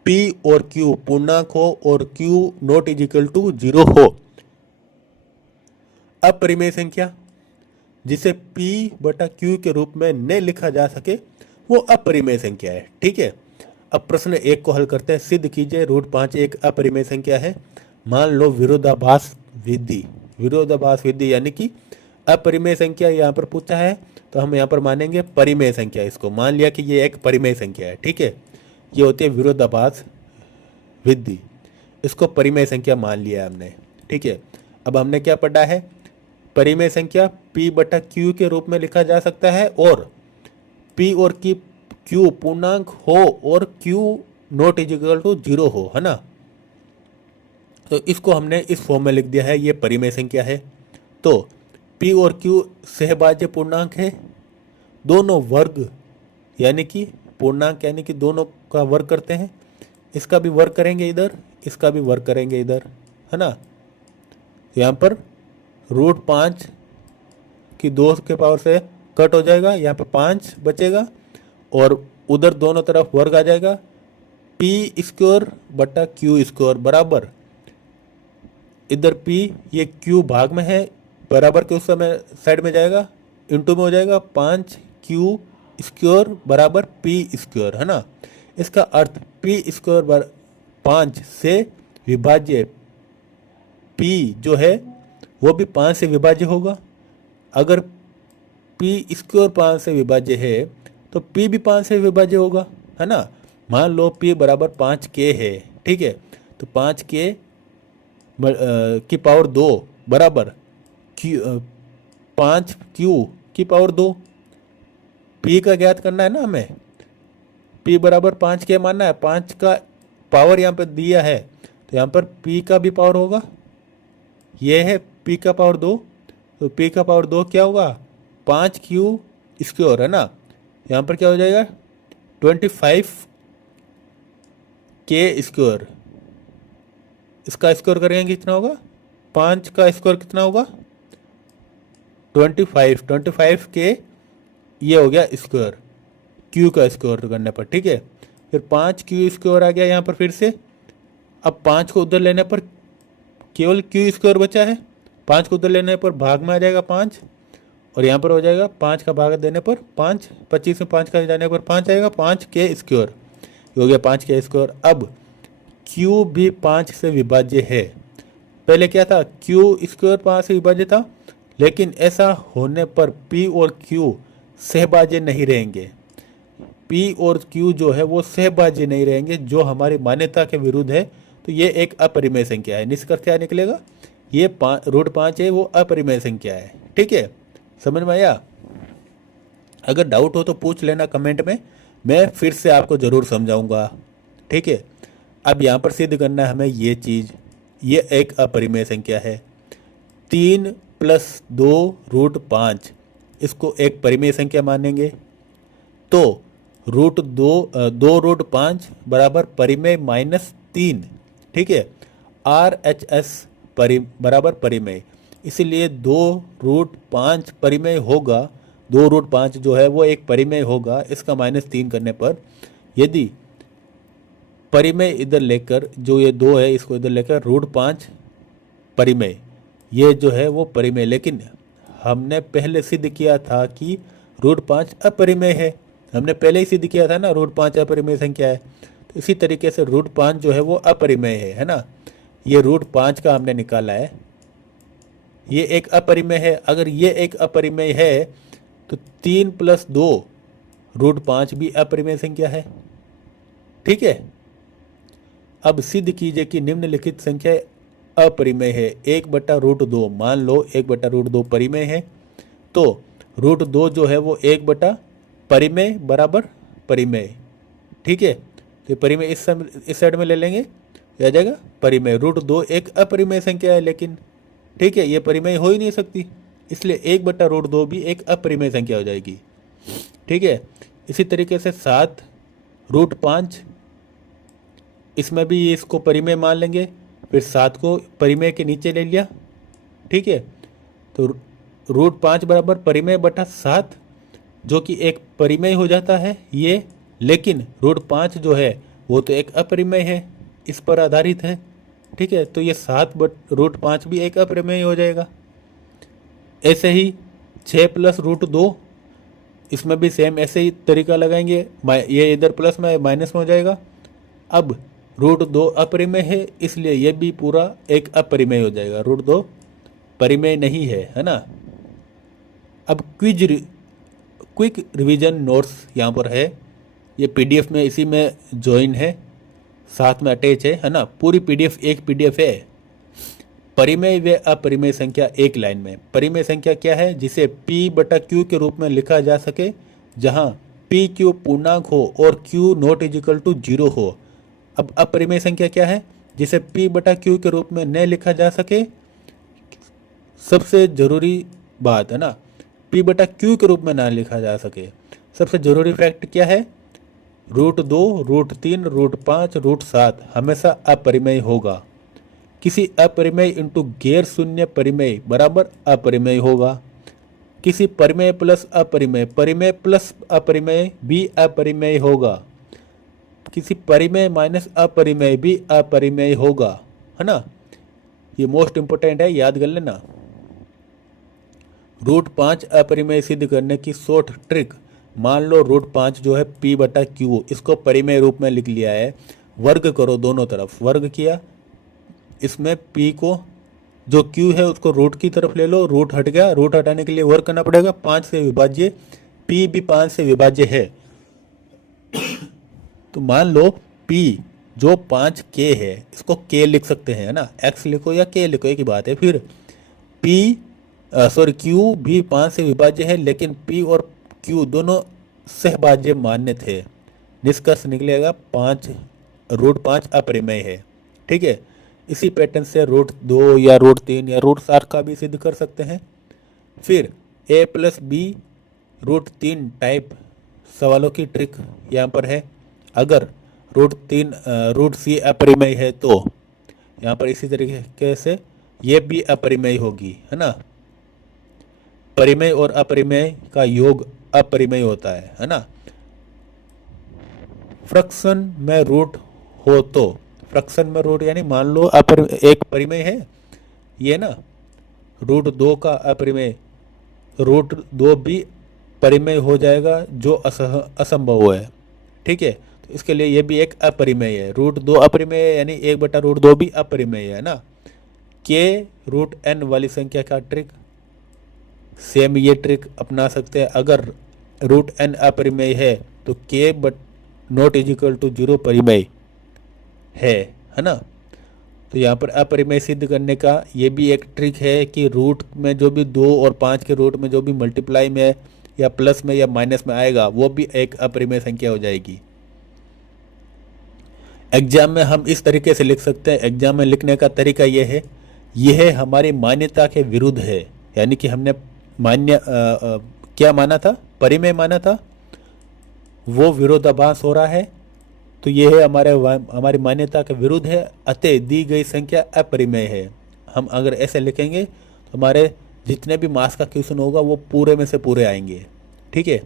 P P और Q पूर्णांक हो और Q not is equal to 0 हो। अपरिमेय संख्या जिसे P बटा Q के रूप में न लिखा जा सके वो अपरिमेय संख्या है। ठीक है, अब प्रश्न 1 को हल करते हैं। सिद्ध कीजिए √5 एक अपरिमेय संख्या है। मान लो विरोधाभास विधि यानी कि अपरिमेय संख्या यहाँ पर पूछा है, तो हम यहाँ पर मानेंगे परिमेय संख्या। इसको मान लिया कि ये एक परिमेय संख्या है। ठीक है, ये होती है विरोधाभास विधि, इसको परिमेय संख्या मान लिया हमने। ठीक है, अब हमने क्या पढ़ा है, परिमेय संख्या P बटा Q के रूप में लिखा जा सकता है और P और Q पूर्णांक हो और Q not is equal to 0 हो, है ना। तो इसको हमने इस फॉर्म में लिख दिया है, ये परिमेय संख्या है। तो P और Q सहभाज्य पूर्णांक है, दोनों वर्ग यानी कि पूर्णांक यानी कि दोनों का वर्ग करते हैं। इसका भी वर्ग करेंगे इधर, इसका भी वर्ग करेंगे इधर, है ना। यहाँ पर √5 की 2 के पावर से कट हो जाएगा, यहाँ पे 5 बचेगा और उधर दोनों तरफ वर्ग आ जाएगा। P² बटा Q² बराबर, इधर P ये Q भाग में है, बराबर के उस समय साइड में जाएगा, इंटू में हो जाएगा 5Q² बराबर P², है ना। इसका अर्थ P² 5 से विभाज्य P जो है वो भी 5 से विभाज्य होगा। अगर P² 5 से विभाज्य है तो P भी 5 से विभाज्य होगा, है ना। मान लो P बराबर 5K है। ठीक है, तो 5K की पावर 2 बराबर 5Q की पावर 2। P का ज्ञात करना है ना हमें, P बराबर 5K मानना है। 5 का पावर यहाँ पर दिया है तो यहाँ पर P का भी पावर होगा, ये है P का पावर 2, तो P का पावर 2 क्या होगा, 5Q², है ना। यहाँ पर क्या हो जाएगा 25K²। इसका स्क्वायर करेंगे कितना होगा, 5 का स्क्वायर कितना होगा 25K, ये हो गया स्क्वायर Q का स्क्वायर करने पर। ठीक है, फिर 5Q² आ गया यहाँ पर फिर से। अब 5 को उधर लेने पर केवल Q² बचा है, 5 को उधर लेने पर भाग में आ जाएगा 5 और यहाँ पर हो जाएगा 5 का भाग देने पर 5, 25 में 5 का जाने पर 5 आएगा, 5K² हो गया 5K²। अब Q भी 5 से विभाज्य है। पहले क्या था, Q² 5 से विभाज्य था, लेकिन ऐसा होने पर P और Q सहभाज्य नहीं रहेंगे। P और Q जो है वो सहभाज्य नहीं रहेंगे, जो हमारी मान्यता के विरुद्ध है। तो ये एक अपरिमेय संख्या है। निष्कर्ष क्या निकलेगा, ये √5 है वो अपरिमेय संख्या है। ठीक है, समझ में आया। अगर डाउट हो तो पूछ लेना कमेंट में, मैं फिर से आपको ज़रूर समझाऊंगा। ठीक है, अब यहाँ पर सिद्ध करना है हमें ये चीज़, ये एक अपरिमेय संख्या है। 3 + 2 √5 इसको एक परिमेय संख्या मानेंगे, तो √2 बराबर परिमेय -3। ठीक है, RHS बराबर परिमेय, इसलिए 2√5 परिमेय होगा। 2√5 जो है वो एक परिमेय होगा। इसका -3 करने पर यदि परिमेय इधर लेकर, जो ये 2 है इसको इधर लेकर √5 परिमेय, ये जो है वो परिमेय। लेकिन हमने पहले सिद्ध किया था कि √5 अपरिमेय है, हमने पहले ही सिद्ध किया था ना, √5 अपरिमेय संख्या है। तो इसी तरीके से √5 जो है वो अपरिमेय है ना। ये √5 का हमने निकाला है, ये एक अपरिमेय है। अगर ये एक अपरिमेय है तो 3 + 2 √5 भी अपरिमेय संख्या है। ठीक है, अब सिद्ध कीजिए कि निम्नलिखित संख्या अपरिमेय है। 1/√2, मान लो 1/√2 परिमेय है, तो √2 जो है वो 1 परिमेय बराबर परिमेय। ठीक है, तो परिमेय इस साइड में ले लेंगे, आ जाएगा परिमेय। √2 एक अपरिमेय संख्या है लेकिन, ठीक है, ये परिमेय हो ही नहीं सकती, इसलिए 1/√2 भी एक अपरिमेय संख्या हो जाएगी। ठीक है, इसी तरीके से 7 √5, इसमें भी इसको परिमेय मान लेंगे, फिर 7 को परिमेय के नीचे ले लिया। ठीक है, तो √5 बराबर परिमेय बटा 7, जो कि एक परिमेय हो जाता है ये। लेकिन √5 जो है वो तो एक अपरिमेय है, इस पर आधारित है। ठीक है, तो ये 7/√5 भी एक अपरिमेय हो जाएगा। ऐसे ही 6+√2, इसमें भी सेम ऐसे ही तरीका लगाएंगे, ये इधर प्लस में माइनस में हो जाएगा। अब √2 अपरिमेय है, इसलिए ये भी पूरा एक अपरिमेय हो जाएगा, √2 परिमेय नहीं है ना। अब क्विक रिवीजन नोट्स यहाँ पर है, ये पीडीएफ में इसी में ज्वाइन है, साथ में अटैच है ना। पूरी पीडीएफ एक पीडीएफ है। परिमेय व अपरिमेय संख्या एक लाइन में। परिमेय संख्या क्या है? जिसे P/Q के रूप में लिखा जा सके, जहां PQ पूर्णांक हो और Q not is equal to 0 हो। अब अपरिमेय संख्या क्या है? जिसे P/Q के रूप में न लिखा जा सके। सबसे जरूरी बात है ना, P/Q के रूप में ना लिखा जा सके। सबसे जरूरी फैक्ट क्या है? √2, √3, √5, √7 हमेशा अपरिमेय होगा। किसी अपरिमेय इंटू गैर शून्य परिमेय बराबर अपरिमेय होगा। किसी परिमेय प्लस अपरिमेय, परिमेय प्लस अपरिमेय भी अपरिमेय होगा। किसी परिमेय माइनस अपरिमेय भी अपरिमेय होगा, है ना। ये मोस्ट इंपोर्टेंट है, याद कर लेना। √5 अपरिमेय सिद्ध करने की शॉर्ट ट्रिक। मान लो √5 जो है P/Q, इसको परिमेय रूप में लिख लिया है। वर्ग करो दोनों तरफ, वर्ग किया, इसमें P को जो Q है उसको रूट की तरफ ले लो, रूट हट गया, रूट हटाने के लिए वर्ग करना पड़ेगा। 5 से विभाज्य, P भी 5 से विभाज्य है। तो मान लो P जो 5K है, इसको K लिख सकते हैं, है ना। X लिखो या K लिखो, एक ही बात है। फिर Q भी 5 से विभाज्य है, लेकिन P और Q दोनों सहभाज्य मान्य थे। निष्कर्ष निकलेगा √5 अपरिमेय है। ठीक है, इसी पैटर्न से √2 या √3 या √7 का भी सिद्ध कर सकते हैं। फिर A+B √3 टाइप सवालों की ट्रिक यहाँ पर है। अगर √C अपरिमेय है तो यहाँ पर इसी तरीके से ये भी अपरिमेय होगी, है ना। परिमेय और अपरिमेय का योग अपरिमेय होता है ना। फ्रैक्शन में रूट हो तो, फ्रैक्शन में रूट यानी मान लो एक परिमेय है ये ना, √2 का अपरिमेय, √2 भी परिमेय हो जाएगा जो असंभव है। ठीक है, तो इसके लिए ये भी एक अपरिमेय है। √2 अपरिमेय है, यानी 1/√2 भी अपरिमेय है ना। K√n वाली संख्या का ट्रिक, सेम ये ट्रिक अपना सकते हैं। अगर √n अपरिमेय है तो K not is equal to 0 परिमेय है ना। तो यहाँ पर अपरिमेय सिद्ध करने का ये भी एक ट्रिक है कि रूट में जो भी 2 और 5 के रूट में जो भी मल्टीप्लाई में या प्लस में या माइनस में आएगा, वो भी एक अपरिमेय संख्या हो जाएगी। एग्जाम में हम इस तरीके से लिख सकते हैं। एग्जाम में लिखने का तरीका ये है, यह हमारी मान्यता के विरुद्ध है। यानी कि हमने क्या माना था? परिमेय माना था, वो विरोधाभास हो रहा है, तो ये है हमारी मान्यता के विरुद्ध है, अतः दी गई संख्या अपरिमेय है। हम अगर ऐसे लिखेंगे तो हमारे जितने भी मास का क्वेश्चन होगा वो पूरे में से पूरे आएंगे। ठीक है,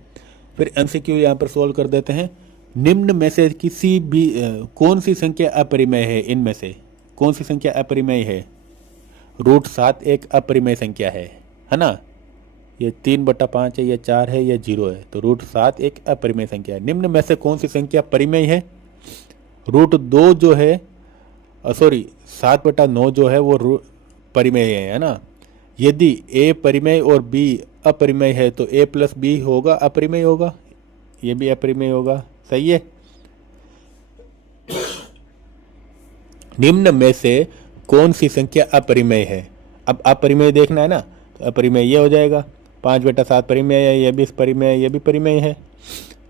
फिर MCQ यहाँ पर सोल्व कर देते हैं। निम्न में से किसी भी कौन सी संख्या अपरिमेय है? इनमें से कौन सी संख्या अपरिमेय है? √7 एक अपरिमेय संख्या है ना। ये 3/5 है, ये 4 है, ये 0 है, तो √7 एक अपरिमेय संख्या है। निम्न में से कौन सी संख्या परिमेय है? √2 जो है, 7/9 जो है वो परिमेय है ना। यदि A परिमेय और B अपरिमेय है तो A+B होगा, अपरिमेय होगा, ये भी अपरिमेय होगा। सही है। निम्न में से कौन सी संख्या अपरिमेय है? अब अपरिमेय देखना है ना, तो अपरिमेय ये हो जाएगा। 5/7 परिमेय है, ये भी परिमेय है, ये भी परिमेय है।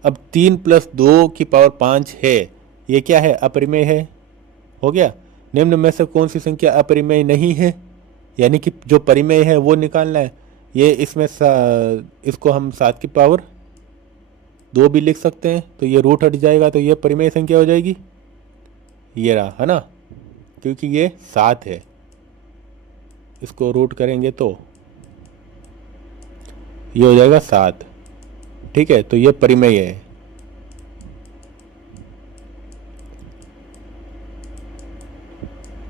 अब 3 + 2 की पावर 5 है, ये क्या है? अपरिमेय है, हो गया। निम्न में से कौन सी संख्या अपरिमेय नहीं है? यानी कि जो परिमेय है वो निकालना है। ये इसमें इसको हम 7 की पावर 2 भी लिख सकते हैं, तो ये रूट हट जाएगा, तो ये परिमेय संख्या हो जाएगी। ये रहा, है ना, क्योंकि ये 7 है, इसको रूट करेंगे तो ये हो जाएगा 7। ठीक है, तो ये परिमेय है।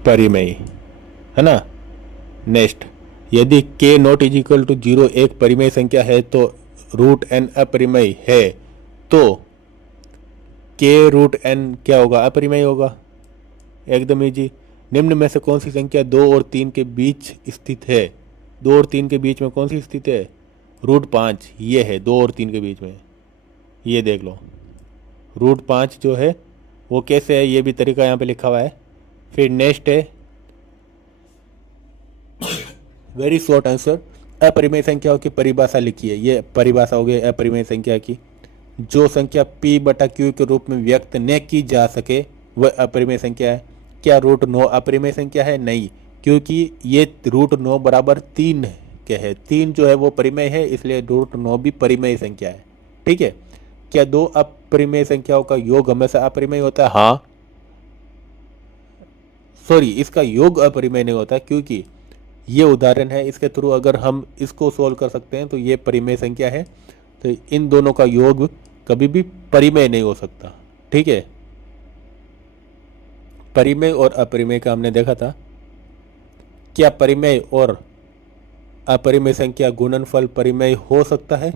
परिमेय, है ना। नेक्स्ट, यदि k not is equal to 0 एक परिमेय संख्या है तो रूट n अपरिमेय है, तो k रूट n क्या होगा? अपरिमेय होगा। एकदम इजी। निम्न में से कौन सी संख्या 2 और 3 के बीच स्थित है? 2 और 3 के बीच में कौन सी स्थित है? रूट 5 ये है 2 और 3 के बीच में, ये देख लो। रूट 5 जो है वो कैसे है, ये भी तरीका यहाँ पे लिखा हुआ है। फिर नेक्स्ट है वेरी शॉर्ट आंसर, अपरिमेय संख्याओं की परिभाषा लिखिए। ये परिभाषा हो गई अपरिमेय संख्या की। जो संख्या p बटा q के रूप में व्यक्त न की जा सके वह अपरिमेय संख्या है। क्या रूट 9 अपरिमेय संख्या है? नहीं, क्योंकि ये रूट 9 बराबर 3 के है। 3 जो है वो परिमेय है, इसलिए रूट 9 भी परिमेय संख्या है। ठीक है। क्या दो अपरिमेय संख्याओं का योग हमेशा अपरिमेय होता है? हाँ, सॉरी, इसका योग अपरिमेय नहीं होता, क्योंकि ये उदाहरण है, इसके थ्रू अगर हम इसको सोल्व कर सकते हैं तो ये परिमेय संख्या है। तो इन दोनों का योग कभी भी परिमेय नहीं हो सकता। ठीक है। परिमेय और अपरिमेय का हमने देखा था। क्या परिमेय और अपरिमेय संख्या गुणनफल परिमेय हो सकता है?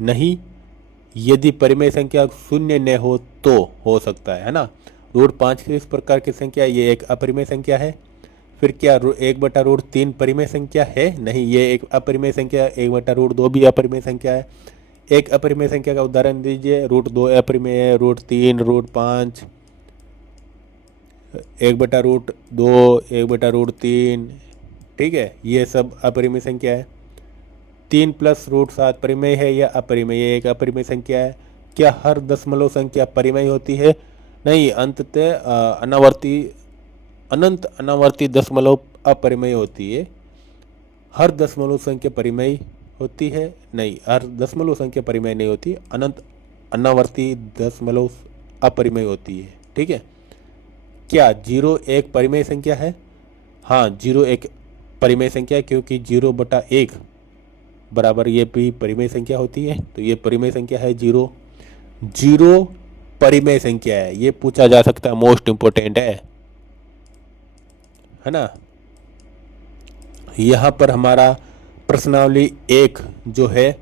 नहीं, यदि परिमेय संख्या शून्य न हो तो हो सकता है ना। रूट 5 की इस प्रकार की संख्या ये एक अपरिमेय संख्या है। फिर क्या 1/√3 परिमेय संख्या है? नहीं, ये एक अपरिमेय संख्या है। 1/√2 भी अपरिमेय संख्या है। एक अपरिमेय संख्या का उदाहरण दीजिए। रूट 2 अपरिमेय है, रूट 3, रूट 5, 1/√2, 1/√3। ठीक है, ये सब अपरिमेय संख्या है। 3 + √7 परिमेय है या अपरिमेय? ये एक अपरिमेय संख्या है। क्या हर दशमलव संख्या परिमेय होती है? नहीं, अंततः अनंत अनावर्ती दशमलव अपरिमेय होती है। हर दशमलव संख्या परिमेय होती है? नहीं, हर दशमलव संख्या परिमेय नहीं होती। अनंत अनावर्ती दशमलव अपरिमेय होती है। ठीक है। क्या 0 एक परिमेय संख्या है? हाँ, 0 एक परिमेय संख्या है, क्योंकि 0/1 बराबर ये भी परिमेय संख्या होती है। तो ये परिमेय संख्या है 0। 0 परिमेय संख्या है, ये पूछा जा सकता है, मोस्ट इंपोर्टेंट है ना। यहाँ पर हमारा प्रश्नावली 1 जो है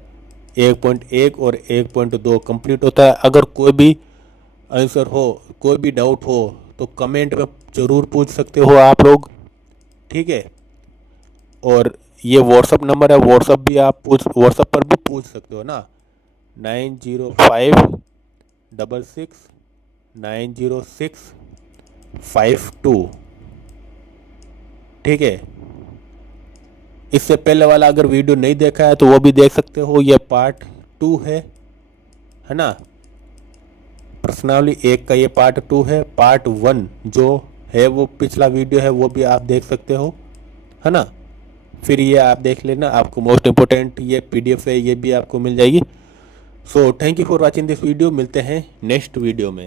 1.1 और 1.2 कंप्लीट होता है। अगर कोई भी आंसर हो, कोई भी डाउट हो तो कमेंट में ज़रूर पूछ सकते हो आप लोग। ठीक है। और ये व्हाट्सअप नंबर है, व्हाट्सअप पर भी पूछ सकते हो ना। 905666900652। ठीक है। इससे पहले वाला अगर वीडियो नहीं देखा है तो वो भी देख सकते हो, ये पार्ट 2 है ना। प्रश्नावली 1 का ये पार्ट 2 है। पार्ट 1 जो है वो पिछला वीडियो है, वो भी आप देख सकते हो, है ना। फिर ये आप देख लेना, आपको मोस्ट इम्पोर्टेंट ये PDF है, ये भी आपको मिल जाएगी। So thank you for watching this video. मिलते हैं नेक्स्ट वीडियो में।